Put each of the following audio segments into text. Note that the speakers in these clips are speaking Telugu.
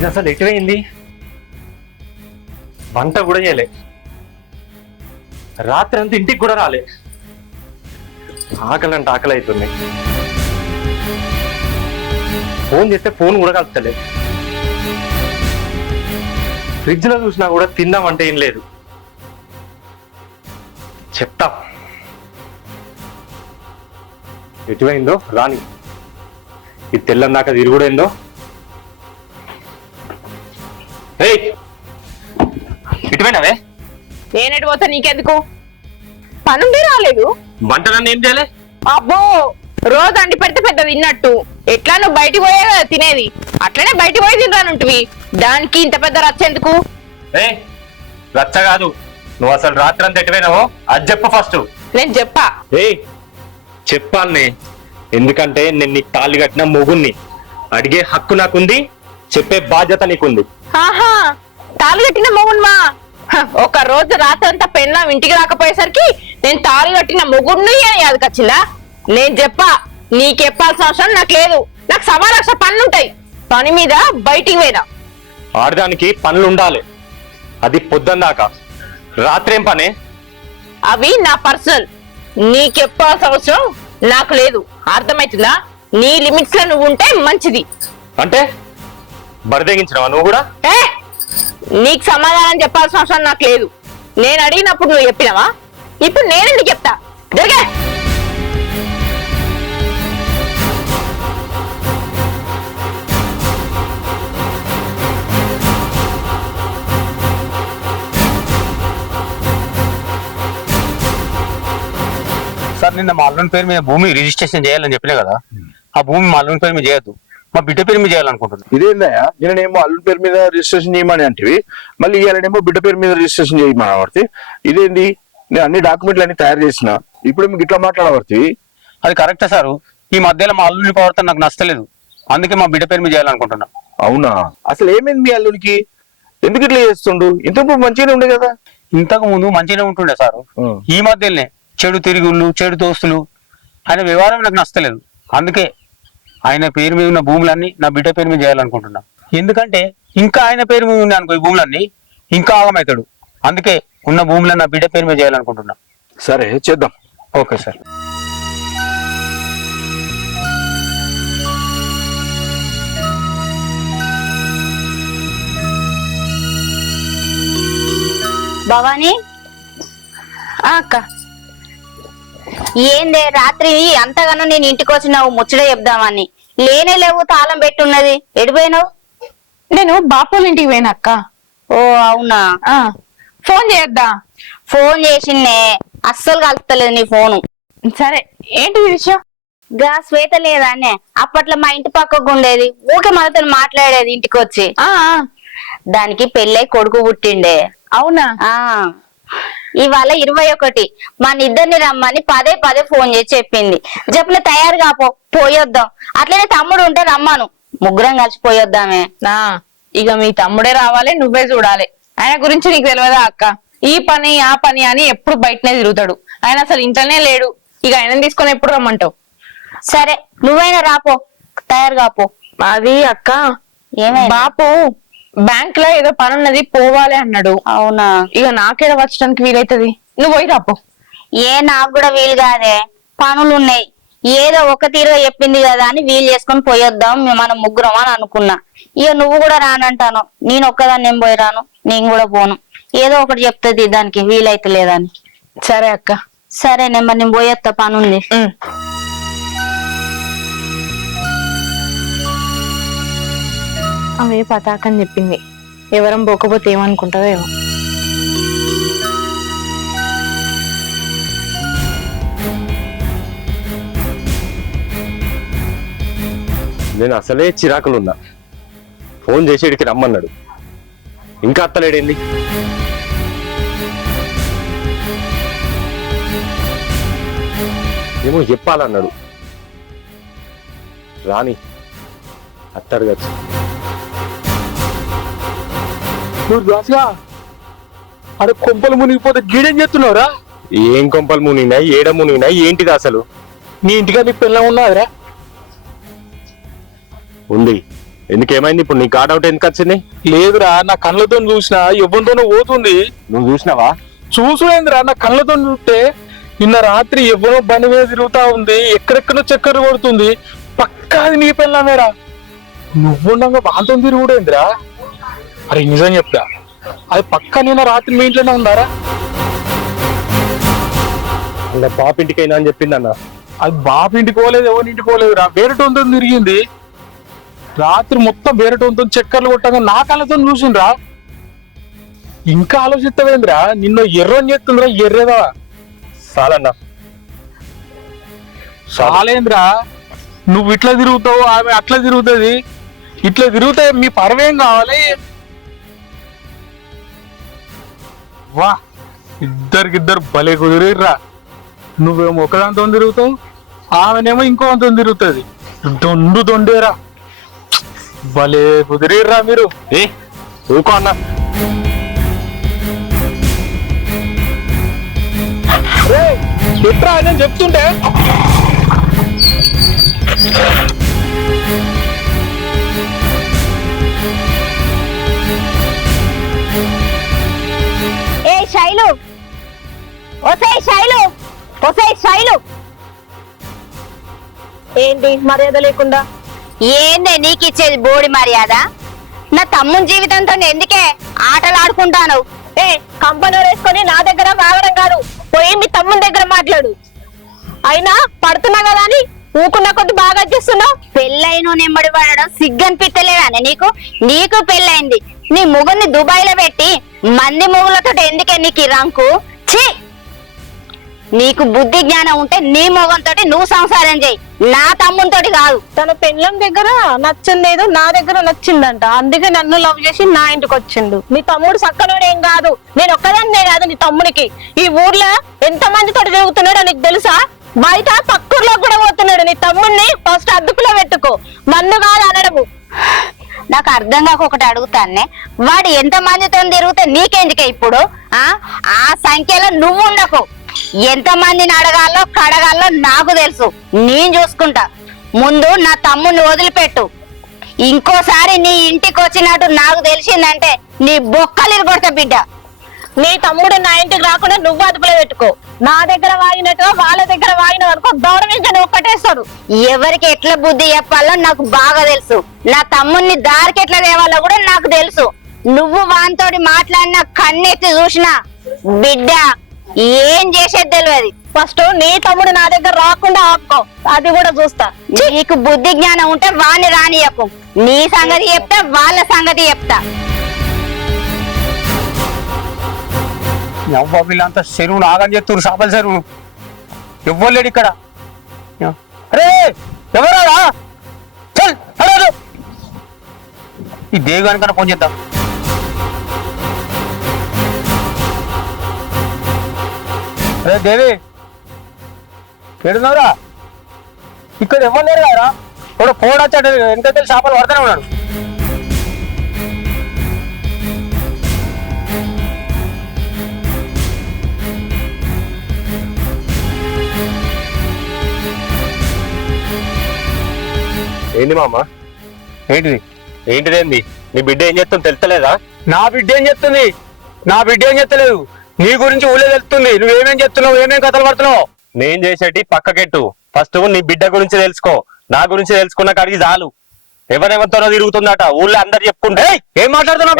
ఇది అసలు ఎటువైంది? వంట కూడా చేయలే, రాత్రి అంతా ఇంటికి కూడా రాలే. ఆకలి అంటే ఆకలి అవుతుంది. ఫోన్ చేస్తే ఫోన్ కూడా కలుస్తలే. ఫ్రిడ్జ్ లో చూసినా కూడా తిందామంటే ఏం లేదు. చెప్తా ఎటువైందో రాని. ఇది తెల్లందాక తిరుగుడేందో. ఇటువైనావే? నేనెటు పోతా నీకెందుకు? పనుండి రాలేదు. వంట నన్ను ఏం చేయాలి? అబ్బో, రోజు అండి పెడితే పెద్ద తిన్నట్టు. ఎట్లా నువ్వు బయటికి పోయే కదా తినేది, అట్లనే బయటికి పోయి తినరానుంటివి. దానికి ఇంత పెద్ద రచ్చ ఎందుకు? రచ్చ కాదు, నువ్వు అసలు రాత్రి అంతా ఎటువైనావో అది చెప్పు ఫస్ట్. నేను చెప్పా. చెప్పాలనే, ఎందుకంటే నేను నీకు తాళి కట్టిన మొగుణ్ణి. అడిగే హక్కు నాకుంది, చెప్పే బాధ్యత నీకుంది. ఆహా, తాళి కట్టిన మొగుడుమా? ఒక రోజు రాత్రి అంతా పెళ్ళాం ఇంటికి రాకపోయేసరికి నేను తాళి కట్టిన మొగుడిని అని యాదకొచ్చిందా? నేను చెప్పా, నీకు చెప్పాల్సిన అవసరం నాకు లేదు. నాకు సవా లక్ష పనులుంటాయి. పని మీద బయటికి పోయినా. ఆడదానికి పనులు ఉండాలి, అది పొద్దున్నాక. రాత్రి ఏం పనే? అవి నా పర్సనల్, నీకు చెప్పాల్సిన అవసరం నాకు లేదు. అర్థమవుతుందా? నీ లిమిట్స్ లో నువ్వు ఉంటే మంచిది. అంటే బరిదెగించినవా నువ్వు కూడా? నీకు సమాధానం చెప్పాల్సిన అవసరం నాకు లేదు. నేను అడిగినప్పుడు నువ్వు చెప్పినావా? ఇప్పుడు నేనెందుకు చెప్తా? జరిగే సార్, నిన్న మా అల్లుని పేరు మీద భూమి రిజిస్ట్రేషన్ చేయాలని చెప్పినా కదా, ఆ భూమి మా అల్లుని పేరు మీద చేయొద్దు, మా బిడ్డ పేరు మీద చేయాలనుకుంటున్నాను. ఇదేందయ్యా? నేనేమో అల్లుని పేరు మీద రిజిస్ట్రేషన్ చేయమని అంటివి, మళ్ళీ ఇవాళనేమో బిడ్డ పేరు మీద రిజిస్ట్రేషన్ చేయమని పడితే ఇదేంది? నేను అన్ని డాక్యుమెంట్లు అన్ని తయారు చేసిన, ఇప్పుడు మీకు ఇట్లా మాట్లాడబడుతుంది. అది కరెక్టే సార్, ఈ మధ్యలో మా అల్లుని ప్రవర్తన నాకు నచ్చలేదు, అందుకే మా బిడ్డ పేరు మీద చేయాలనుకుంటున్నా. అవునా? అసలు ఏమైంది మీ అల్లునికి? ఎందుకు ఇట్లా చేస్తుండు? ఇంతకు మంచిగానే ఉండే కదా. ఇంతకు ముందు మంచిగానే ఉంటుండే సార్, ఈ మధ్యలోనే చెడు తిరుగుళ్ళు, చెడు దోస్తులు, ఆయన వ్యవహారం నాకు నచ్చలేదు. అందుకే ఆయన పేరు మీద ఉన్న భూములన్నీ నా బిడ్డ పేరు మీద చేయాలనుకుంటున్నా. ఎందుకంటే ఇంకా ఆయన పేరు మీద ఉన్నాయి అనుకో ఈ భూములన్నీ, ఇంకా ఆగమవుతాడు. అందుకే ఉన్న భూములను నా బిడ్డ పేరు మీద చేయాలనుకుంటున్నా. సరే చేద్దాం. Okay sir. భవానీ అక్క, ఏందే రాత్రి అంతగానో నేను ఇంటికి వచ్చినావు ముచ్చట చెప్దామని, లేనే లేవు, తాళం పెట్టున్నది, ఎడిపోయినావు? నేను బాపుల ఇంటికి పోయినా అక్క. ఓ అవునా? ఫోన్ చేయొద్దా? ఫోన్ చేసిందే, అస్సలు కలుపుతలేదు నీ ఫోను. సరే, ఏంటి విషయం? గా శ్వేత లేదానే, అప్పట్లో మా ఇంటి పక్కకు ఉండేది, ఊకే మనతో మాట్లాడేది ఇంటికి వచ్చి. దానికి పెళ్ళై కొడుకు పుట్టిండే. అవునా? ఇవాళ 21, మన ఇద్దరిని రమ్మని పదే పదే ఫోన్ చేసి చెప్పింది. చెప్పిన తయారు కాపో, పోయొద్దాం. అట్లనే తమ్ముడు ఉంటే రమ్మను, ముగ్గురం కలిసి పోయొద్దామే. ఇక మీ తమ్ముడే రావాలి, నువ్వే చూడాలి. ఆయన గురించి నీకు తెలియదా అక్క? ఈ పని ఆ పని అని ఎప్పుడు బయటనే తిరుగుతాడు. ఆయన అసలు ఇంట్లోనే లేడు. ఇక ఆయన తీసుకొని ఎప్పుడు రమ్మంటావు? సరే, నువ్వైనా రాపో, తయారు కాపో. అది అక్క, ఏమైంది? బాపు బ్యాంక్ లో ఏదో పని ఉన్నది, పోవాలి అన్నాడు. అవునా? ఇక నాకేడ వచ్చడానికి వీలైతుంది, నువ్వు పోయి రాపో. నాకు కూడా వీలు కాదే, పనులున్నాయి. ఏదో ఒక తీరుగా చెప్పింది కదా అని వీలు చేసుకొని పోయొద్దాం మనం ముగ్గురం అని అనుకున్నా. ఇక నువ్వు కూడా రానంటాను, నేను ఒక్కదాన్ని నేను పోయి రాను, నేను కూడా పోను. ఏదో ఒకటి చెప్తుంది దానికి వీలైతే లేదని. సరే అక్క. సరే నెంబర్, నేను పోయేస్తా, పనుంది. ఆమె పతాకని చెప్పింది, ఎవరం పోకపోతే ఏమనుకుంటుందో ఏమో. నేను అసలే చిరాకులున్నా, ఫోన్ చేసేడికి రమ్మన్నాడు, ఇంకా అత్తలేడేంది? ఏమో చెప్పాలన్నాడు, రాని అత్తాడు కదా. నువ్వు దాసుగా అరే కొంపలు మునిగిపోతే గీడేం చేస్తున్నావురా? ఏం కొంపలు మునిగినాయి, ఏడ మునిగినాయి, ఏంటిది అసలు? నీ ఇంటిగా నీ పిల్ల ఉన్నాదిరా? ఉంది, ఎందుకేమైంది ఇప్పుడు నీకు డౌట్ ఎందుకు వచ్చింది? లేదురా, నా కళ్ళతో చూసిన ఎవరితోనో పోతుంది. నువ్వు చూసినావా? చూసులేందిరా, నా కళ్ళతో చూస్తే నిన్న రాత్రి ఎవరో బండి మీద తిరుగుతా ఉంది, ఎక్కడెక్కడో చక్కర్లు కొడుతుంది. పక్కా అది నీ పిల్లమేరా. నువ్వుండగా వాళ్ళతో తిరుగుడేందిరా? అరే నిజం చెప్తా, అది పక్కా నిన్న రాత్రి మీ ఇంట్లోనే ఉందారా? అలా పాప ఇంటికైనా అని చెప్పింది అన్న. అది బాబు ఇంటికి పోలేదు, ఎవరింటికి పోలేదురా, వేరేటోంతో తిరిగింది. రాత్రి మొత్తం వేరేటోంతో చక్కర్లు కొట్టగా నా కళ్ళతో చూసిండ్రా. ఇంకా ఆలోచిస్తావేంద్రా? నిన్ను ఎర్రని చేస్తుందిరా, ఎర్రేదా చాలన్నా. చాలేంద్రా, నువ్వు ఇట్లా తిరుగుతావు, ఆమె అట్లా తిరుగుతుంది. ఇట్లా తిరుగుతే మీ పరవేం కావాలి? వా, ఇద్దరికిద్దరు భలే కుదిరిర్రా. నువ్వేమో ఒకదాంతో తిరుగుతావు, ఆమెనేమో ఇంకోతో తిరుగుతుంది. దొండేరా, భలే కుదిరిర్రా మీరు. ఏ ఊకో అన్న. ఎట్రా నేను చెప్తుంటే ఏ శైలు, ఒసే శైలు, ఒసే శైలు. ఏంటి మర్యాద లేకుండా? ఏందే నీకు ఇచ్చేది బోడి మర్యాద? నా తమ్ముని జీవితంతో ఎందుకే ఆటలు ఆడుకుంటాను? ఏ కంపెనీ వేసుకొని నా దగ్గర వాగడం కాదు, పోయి మీ తమ్ముని దగ్గర మాట్లాడు. అయినా పడుతున్నా కదా అని ఊకున్న కొద్ది బాగా చేస్తున్నావు. పెళ్ళైన నెమ్మడి పడడం సిగ్గనిపిస్తలేదానే నీకు? నీకు పెళ్ళైంది, నీ ముగ్గురిని దుబాయ్ లో పెట్టి మంది ముగ్గులతో ఎందుకే నీకు ఈ రంకు? ఛీ, నీకు బుద్ధి జ్ఞానం ఉంటే నీ మొగంతో నువ్వు సంసారం చెయ్యి, నా తమ్మునితోటి కాదు. తన పెళ్ళం దగ్గర నచ్చిందేదో నా దగ్గర నచ్చిందంట, అందుకే నన్ను లవ్ చేసి నా ఇంటికి వచ్చిండు. మీ తమ్ముడు సక్కనోడు ఏం కాదు, నేను ఒక్కదాన్నే కాదు నీ తమ్మునికి. ఈ ఊర్లో ఎంత మందితో తిరుగుతున్నాడో నీకు తెలుసా? బయట పక్కూర్లో కూడా పోతున్నాడు. నీ తమ్ముడిని ఫస్ట్ అదుపులో పెట్టుకో, మందు కాదు అనడము. నాకు అర్థం కాక ఒకటి అడుగుతానే, వాడు ఎంత మందితో తిరిగితే నీకెందుకే ఇప్పుడు? ఆ సంఖ్యలో నువ్వు ఉండకు. ఎంత మందిని అడగాలో కడగాలో నాకు తెలుసు, నేను చూసుకుంటా. ముందు నా తమ్ముడిని వదిలిపెట్టు. ఇంకోసారి నీ ఇంటికి వచ్చినట్టు నాకు తెలిసిందంటే నీ బొక్కలు ఇరగొడతా బిడ్డ. నీ తమ్ముడు నా ఇంటికి రాకుండా నువ్వు అదుపులో పెట్టుకో. నా దగ్గర వాగినట్టు వాళ్ళ దగ్గర వాగిన అనుకో, దౌడమించని ఒక్కటేస్తాడు. ఎవరికి ఎట్లా బుద్ధి చెప్పాలో నాకు బాగా తెలుసు. నా తమ్ముడిని దారికి ఎట్లా తేవాలో కూడా నాకు తెలుసు. నువ్వు వానితోటి మాట్లాడిన కన్నెత్తి చూసినా బిడ్డ ఏం చేసేది తెలియదు. ఫస్ట్ నీ తమ్ముడు నా దగ్గర రాకుండా ఆపుకో, అది కూడా చూస్తా. నీకు బుద్ధి జ్ఞానం ఉంటే వాణ్ణి రానియకు. నీ సంగతి చెప్తా, వాళ్ళ సంగతి చెప్తా. వీళ్ళంతా చెరువును ఆగని చెప్తున్నారు, చేపల చెరువును. ఎవ్వరు లేడు ఇక్కడ. అరే ఎవరాడా? చల్ అరే, ఈ దేవానికన్నా ఫోన్ చేద్దాం. అరే దేవి, ఎడున్నావురా? ఇక్కడ ఎవరు లేరు కదా? ఇప్పుడు ఫోన్ వచ్చాడు, ఎంత తెలిసి చేపలు పడుతూనే ఉన్నాడు. ఏంది మామ? ఏంటిది? ఏంటిదేంది? నీ బిడ్డ ఏం చేస్తుంది తెలుస్తలేదా? నా బిడ్డ ఏం చెప్తుంది? నా బిడ్డ ఏం చెప్తలేదు. నీ గురించి ఊళ్ళో తెలుస్తుంది. నువ్వేమేం చెప్తున్నావు, ఏమేం కథలు పడుతున్నావు? నేను చేసేటి పక్కకెట్టు. ఫస్ట్ నీ బిడ్డ గురించి తెలుసుకో. నా గురించి తెలుసుకున్న కాడికి చాలు. ఎవరెవరితోనో తిరుగుతుందట ఊళ్ళో అందరు చెప్పుకుంటే. ఏం మాట్లాడుతున్నావు?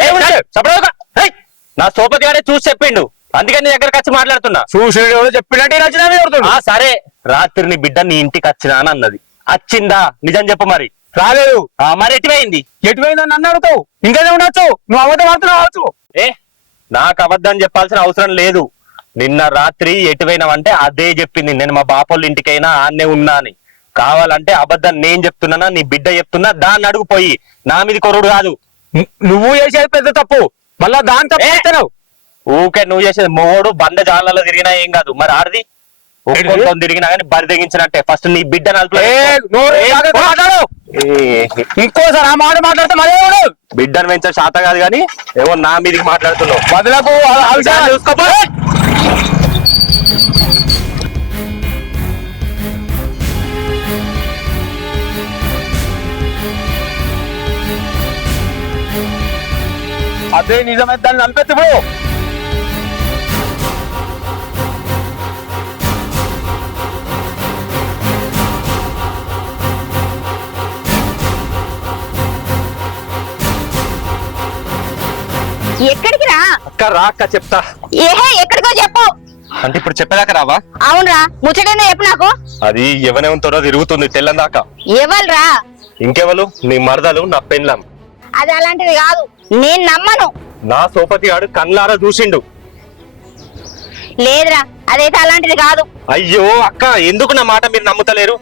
నా సోపతి గారే చూసి చెప్పిండు, అందుకని నీ దగ్గరకు వచ్చి మాట్లాడుతున్నా. చూసి చెప్పినట్టు సరే, రాత్రి నీ బిడ్డ నీ ఇంటికి వచ్చినా అని అన్నది. వచ్చిందా? నిజం చెప్పు మరి. రాలేదు. మరి ఎటువైంది? ఎటువైందని నన్ను అడుగుతావు? ఇంకేదే ఉండొచ్చు, నువ్వు అబద్ధం ఆడుతున్నావు. ఏ నాకు అబద్ధం చెప్పాల్సిన అవసరం లేదు. నిన్న రాత్రి ఎటువైనావంటే అదే చెప్పింది. నేను మా బాపోళ్ళ ఇంటికైనా ఆన్నే ఉన్నా అని. కావాలంటే అబద్ధం నేను చెప్తున్నానా నీ బిడ్డ చెప్తున్నా, దాన్ని అడుగుపోయి. నా మీద కొరుడు కాదు. నువ్వు చేసేది పెద్ద తప్పు, మళ్ళా దాని తప్పు. ఊకే నువ్వు చేసేది మొగోడు బండ జాలలో తిరిగినా ఏం కాదు, మరి ఆడది ఒక్కొక్క తిరిగినా కానీ బరి తెగించినట్టే. ఫస్ట్ నీ బిడ్డ ఇంకోసారి ఆ మాట మాట్లాడితే మళ్ళీ బిడ్డను పెంచే శాత కాదు కానీ ఏమో నా మీదకి మాట్లాడుతున్నావు. బదులకు చూసుకోపో. అదే నిజమైతే దాన్ని నలిపెత్తి ఇప్పుడు. ఎక్కడికి రా? అక్క రా అక్క చెప్తా. ఏహే ఎక్కడికో చెప్పు. అంటే ఇప్పుడు చెప్పేదాకా రావా? అవునరా, ముచ్చటేందో చెప్పు నాకు. అది ఎవనేంతోనో తిరుగుతుంది తెల్లందాకా. ఎవల్రా? ఇంకెవరు? నీ మరదలు, నా పెళ్ళాం. అది అలాంటిది కాదు, నేను నమ్మను. నా సోపతి ఆడు కళ్ళారా చూసిండు. లేదురా, అదైతే అలాంటిది కాదు. అయ్యో అక్క, ఎందుకు నా మాట మీరు నమ్ముతలేరు?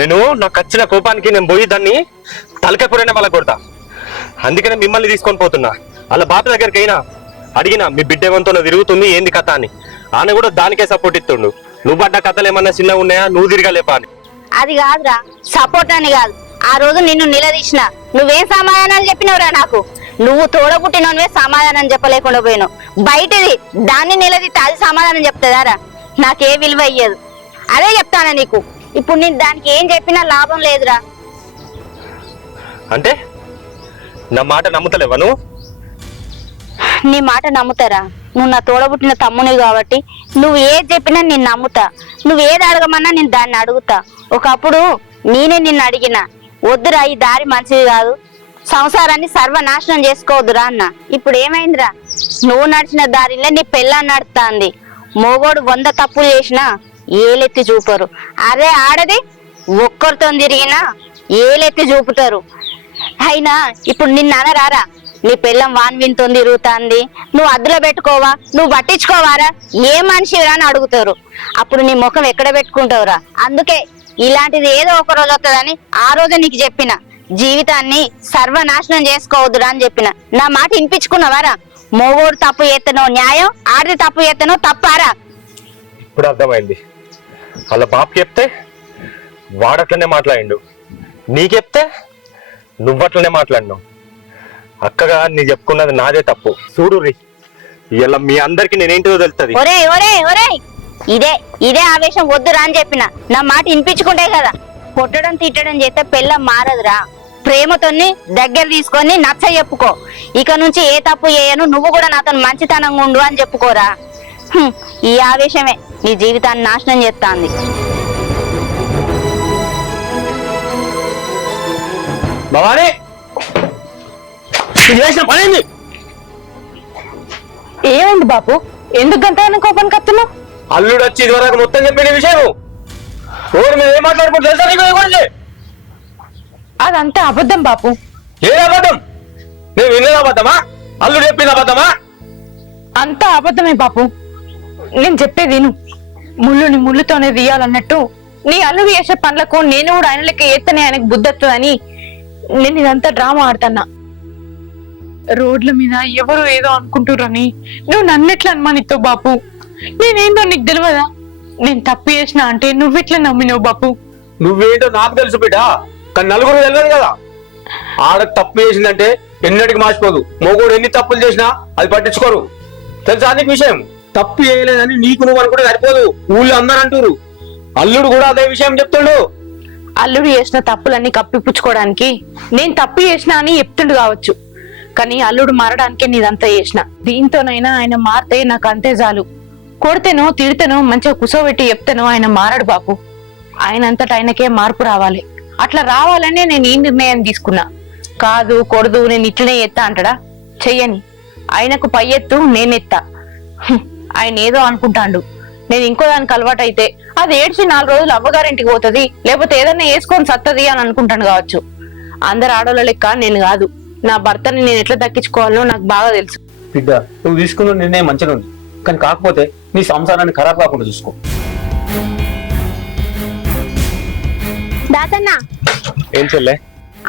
నేను నాకు వచ్చిన కోపానికి నేను పోయి దాన్ని తలకెప్పుడైనా వాళ్ళ కొడతా. అందుకనే మిమ్మల్ని తీసుకొని పోతున్నా. వాళ్ళ బాప దగ్గరికి అయినా అడిగినా మీ బిడ్డ ఏమంతో తిరుగుతుంది ఏంది కథ అని. ఆయన కూడా దానికే సపోర్ట్ ఇస్తుండు. నువ్వు పడ్డ కథలు ఏమన్నా చిన్నగా ఉన్నాయా, నువ్వు తిరగలేపా అని. అది కాదురా, సపోర్ట్ అని కాదు. ఆ రోజు నిన్ను నిలదీసిన, నువ్వేం సమాధానాలు చెప్పినవురా నాకు? నువ్వు తోడబుట్టినవే సమాధానం చెప్పలేకుండా పోయినావు. బయటది దాన్ని నిలదీస్తే అది సమాధానం చెప్తుందారా? నాకే విలువ అయ్యేది. అదే చెప్తానా నీకు. ఇప్పుడు నేను దానికి ఏం చెప్పినా లాభం లేదురా. అంటే నా మాట నమ్ముతలేవా నువ్వు? నీ మాట నమ్ముతారా? నువ్వు నా తోడబుట్టిన తమ్ముని కాబట్టి నువ్వు ఏది చెప్పినా నేను నమ్ముతా. నువ్వు ఏది అడగమన్నా నేను దాన్ని అడుగుతా. ఒకప్పుడు నేనే నిన్ను అడిగిన, వద్దురా ఈ దారి మంచిది కాదు, సంసారాన్ని సర్వనాశనం చేసుకోవద్దురా అన్న. ఇప్పుడు ఏమైందిరా? నువ్వు నడిచిన దారిలో నీ పెళ్ళాన్ని నడుస్తుంది. మోగోడు 100 తప్పులు చేసినా ఏలెత్తి చూపరు. అదే ఆడది ఒక్కరితో తిరిగినా ఏలెత్తి చూపుతారు. అయినా ఇప్పుడు నిన్ను అనరారా, నీ పెళ్ళం వాన్విన్తో తిరుగుతుంది, నువ్వు అద్దులో పెట్టుకోవా, నువ్వు పట్టించుకోవారా, ఏ మనిషిరా అని అడుగుతారు. అప్పుడు నీ ముఖం ఎక్కడ పెట్టుకుంటావురా? అందుకే ఇలాంటిది ఏదో ఒక రోజు వస్తుందని ఆ రోజు నీకు చెప్పిన, జీవితాన్ని సర్వనాశనం చేసుకోవద్దురా అని చెప్పిన. నా మాట వినిపించుకున్నావారా? మోగోడు తప్పు చేస్తనో న్యాయం, ఆడిది తప్పు చేస్తనో తప్పారా? ఇప్పుడు అర్థమైంది. వాళ్ళ బాబు చెప్తే వాడట్లనే మాట్లాడిండు, నీకు చెప్తే నువ్వట్లనే మాట్లాడినావు. అక్కగా నీ చెప్పుకున్నది నాదే తప్పు. చూడు రీ, ఇలా మీ అందరికి నేనేంటిదో తెలుస్తుంది. ఒరే ఒరే ఒరే, ఇదే ఆవేశం వద్దురా అని చెప్పిన. నా మాట వినిపించుకుంటే కదా. కొట్టడం తిట్టడం చేస్తే పెళ్ళం మారదురా. ప్రేమతోని దగ్గర తీసుకొని నచ్చ చెప్పుకో. ఇక నుంచి ఏ తప్పు చేయను, నువ్వు కూడా నాతో మంచితనంగా ఉండు అని చెప్పుకోరా. ఈ ఆవేశమే నీ జీవితాన్ని నాశనం చేస్తాంది. భవానీ, ఏమైంది బాపు? ఎందుకు గంటైనా కోపానికి వస్తున్నావు? అల్లుడు వచ్చి ఇదివరకు మొత్తం చెప్పిన విషయం రోడ్డు మీద ఏం మాట్లాడుకుంటూ తెలుసా నీకు? గురించి అదంతా అబద్ధం బాపు. ఏ అబద్ధం? నేను విన్నది అబద్ధమా? అల్లుడు చెప్పింది అబద్ధమా? అంతా అబద్ధమే బాపు. నేను చెప్పేది విను. ముళ్ళుని ముళ్ళుతోనే తీయాలన్నట్టు నీ అల్లుడు చేసే పనులకు నేను కూడా ఆయన లెక్క ఎత్తనే ఆయనకు బుద్ధొస్తుందని నేను ఇదంతా డ్రామా ఆడుతున్నా. రోడ్ల మీద ఎవరు ఏదో అనుకుంటురని నువ్వు నన్నెట్లా అనుమానిస్తావు బాపు? నేనేందో నీకు తెలియదా? నేను తప్పు చేసిన అంటే నువ్వెట్లా నమ్మినావు బాపు? నువ్వేంటో నాకు తెలుసు బిడ్డ, కానీ నలుగురు తెలియదు కదా. ఆడ తప్పు చేసిందంటే ఎన్నటికి మార్చిపోదు. మొగోడు ఎన్ని తప్పులు చేసినా అది పట్టించుకోరు. తెలుసా నీకు విషయం? తప్పు చేయలేదని నీకు నువ్వు అనుకుంటే సరిపోదు, ఊళ్ళో అందరు అంటారు. అల్లుడు కూడా అదే విషయం చెప్తుండు. అల్లుడు చేసిన తప్పులన్నీ కప్పిపుచ్చుకోవడానికి నేను తప్పు చేసిన అని చెప్తుండు కావచ్చు, కానీ అల్లుడు మారడానికే నీదంతా చేసిన. దీంతోనైనా ఆయన మారితే నాకు అంతే చాలు. కొడితేనో తిడితేనో మంచిగా కుసోబెట్టి చెప్తేనో ఆయన మారడు బాపు. ఆయన అంతటా ఆయనకే మార్పు రావాలి. అట్లా రావాలనే నేను ఈ నిర్ణయం తీసుకున్నా. కాదు కొడదు నేను ఇట్లనే ఎత్తా అంటాడా? చెయ్యని. ఆయనకు పై ఎత్తు నేనెత్తా. ఆయన ఏదో అనుకుంటాండు, నేను ఇంకో దానికి అలవాటు అయితే అది ఏడ్చి 4 రోజులు అవ్వగారింటికి పోతుంది, లేకపోతే ఏదన్నా వేసుకొని సత్తది అని అనుకుంటాను కావచ్చు. అందరు ఆడోళ్ళ లెక్క నేను కాదు. నా భర్తని నేను ఎట్లా దక్కించుకోవాలో నాకు బాగా తెలుసు. బిడ్డ, నువ్వు తీసుకున్న నిర్ణయం మంచిగా ఉంది, కానీ కాకపోతే నీ సంసారాన్ని ఖరాబ్ కాకుండా చూసుకో. దాతన్నా, ఏం చెల్లె?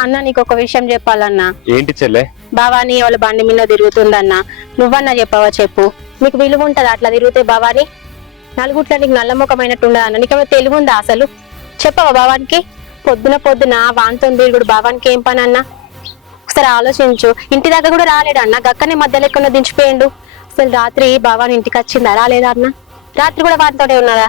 అన్న నీకు ఒక విషయం చెప్పాలన్నా. ఏంటి చెల్లె? భవానీ వాళ్ళ బండి మీద తిరుగుతుందన్నా. నువ్వన్నా చెప్పవా? చెప్పు. నీకు విలువ ఉంటదా అట్లా తిరిగితే? భవానీ నలుగుట్ల నీకు నల్లముఖమైనట్టు ఉండదన్న. నీకేమో తెలివి ఉందా అసలు? చెప్పవా భవానికి? పొద్దున వాంతో తిరుగుడు భవానికి ఏం పని అన్నా? ఒకసారి ఆలోచించు. ఇంటి దగ్గర కూడా రాలేడు అన్న, గక్కనే మధ్యలో ఎక్కడ దించిపోయిండు. అసలు రాత్రి భవాని ఇంటికి వచ్చిందా రాలేదా అన్న? రాత్రి కూడా వాటితోనే ఉన్నదా?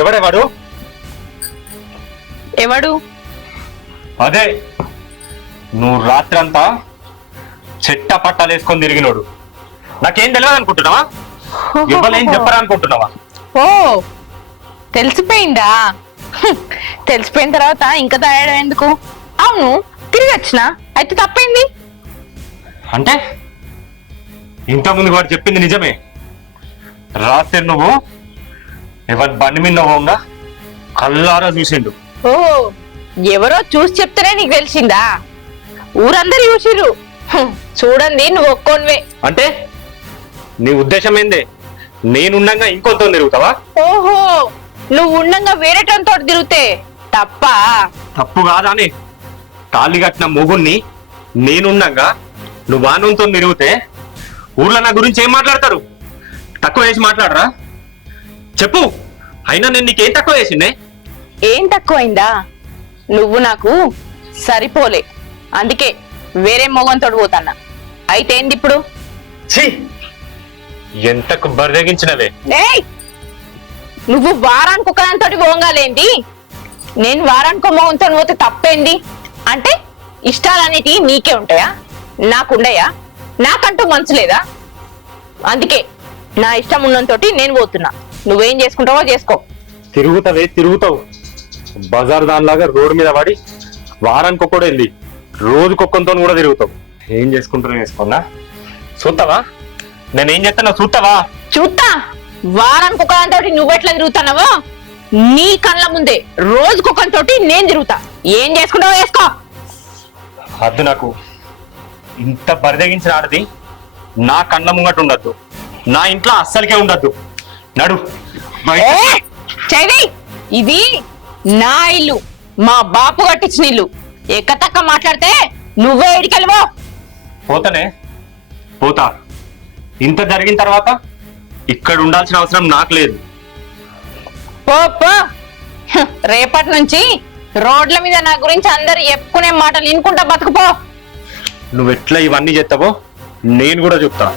ఎవడెవాడు? ఎవడు? అదే నువ్వు రాత్రంతా చెట్ట పట్టాలు వేసుకొని తిరిగినోడు. నాకేం తెలియదు అనుకుంటున్నావా? ఇవ్వలేం చెప్పరా అనుకుంటున్నావా? ఓ తెలిసిపోయిందా? తెలిసిపోయిన తర్వాత ఇంకా తయారు ఎందుకు? అవును తిరిగి వచ్చిన అయితే తప్పైంది అంటే ఇంతకుముందు వాడు చెప్పింది నిజమే. రాత్రి నువ్వు ఎవరి బండి మీద పోగా కల్లారా చూసిండు. ఓ ఎవరో చూసి చెప్తేనే నీకు తెలిసిందా? ఊరందరూ చూసిర్రు. చూడండి నువ్వు ఒక్కోనివే. అంటే నీ ఉద్దేశం ఏందే? నేనుండగా ఇంకొంత తిరుగుతావా? ఓహో నువ్వు ఉండంగా వేరేటంతో తిరిగితే తప్ప? తప్పు కాదాని తాళి కట్టిన మొగుణ్ణి నేనుండగా నువ్వు వానంతో తిరిగితే ఊర్లో నా గురించి ఏం మాట్లాడతారు? తక్కువ వేసి మాట్లాడరా? చెప్పు. అయినా నేను నీకేం తక్కువ వేసిందే? ఏం తక్కువైందా? నువ్వు నాకు సరిపోలే, అందుకే వేరే మొగంతో పోతాన్నా. అయితే ఏంది ఇప్పుడు? ఛీ, ఎంతకు బరిదగించినవే. ఏయ్ నువ్వు వారానికి ఒక దాంతో పోగాలేంటి? నేను వారానికి ఒక మొగంతో పోతే తప్పేంది? అంటే ఇష్టాలనేటి నీకే ఉంటాయా, నాకుండయా? నాకంటూ మనసు లేదా? అందుకే నా ఇష్టం ఉన్నంతోటి నేను పోతున్నా. నువ్వేం చేసుకుంటావో చేసుకో. తిరుగుతావు బజార్ దానిలాగా రోడ్డు మీద పడి వారానికి ఒక్కడేంది రోజుకొక్కంతో కూడా తిరుగుతావు. ఏం చేసుకుంటారో వేసుకున్నా. చూస్తావా నేనేం చేస్తానో? చూస్తావా? చూస్తా. వారానికి ఒక దాంతో నువ్వెట్లా తిరుగుతున్నావో నీ కళ్ళ ముందే రోజుకొకంతోటి నేను తిరుగుతా. ఏం చేసుకుంటావో వేసుకో. అద్దు, నాకు ఇంత బరిదగించిన ఆడది నా కళ్ళ ముంగట ఉండద్దు, నా ఇంట్లో అస్సలకే ఉండద్దు. నడు చైవి, ఇది నా ఇల్లు, మా బాపు కట్టించిన ఇల్లు. ఎక్కతక్క మాట్లాడితే నువ్వే ఇడికెళ్ళవో. పోతా. ఇంత జరిగిన తర్వాత ఇక్కడ ఉండాల్సిన అవసరం నాకు లేదు. పో పో. రేపటి నుంచి రోడ్ల మీద నా గురించి అందరు చెప్పుకునే మాటలు వినుకుంటా బతుకుపో. నువ్వు ఎట్లా ఇవన్నీ చేస్తావో నేను కూడా చెప్తా.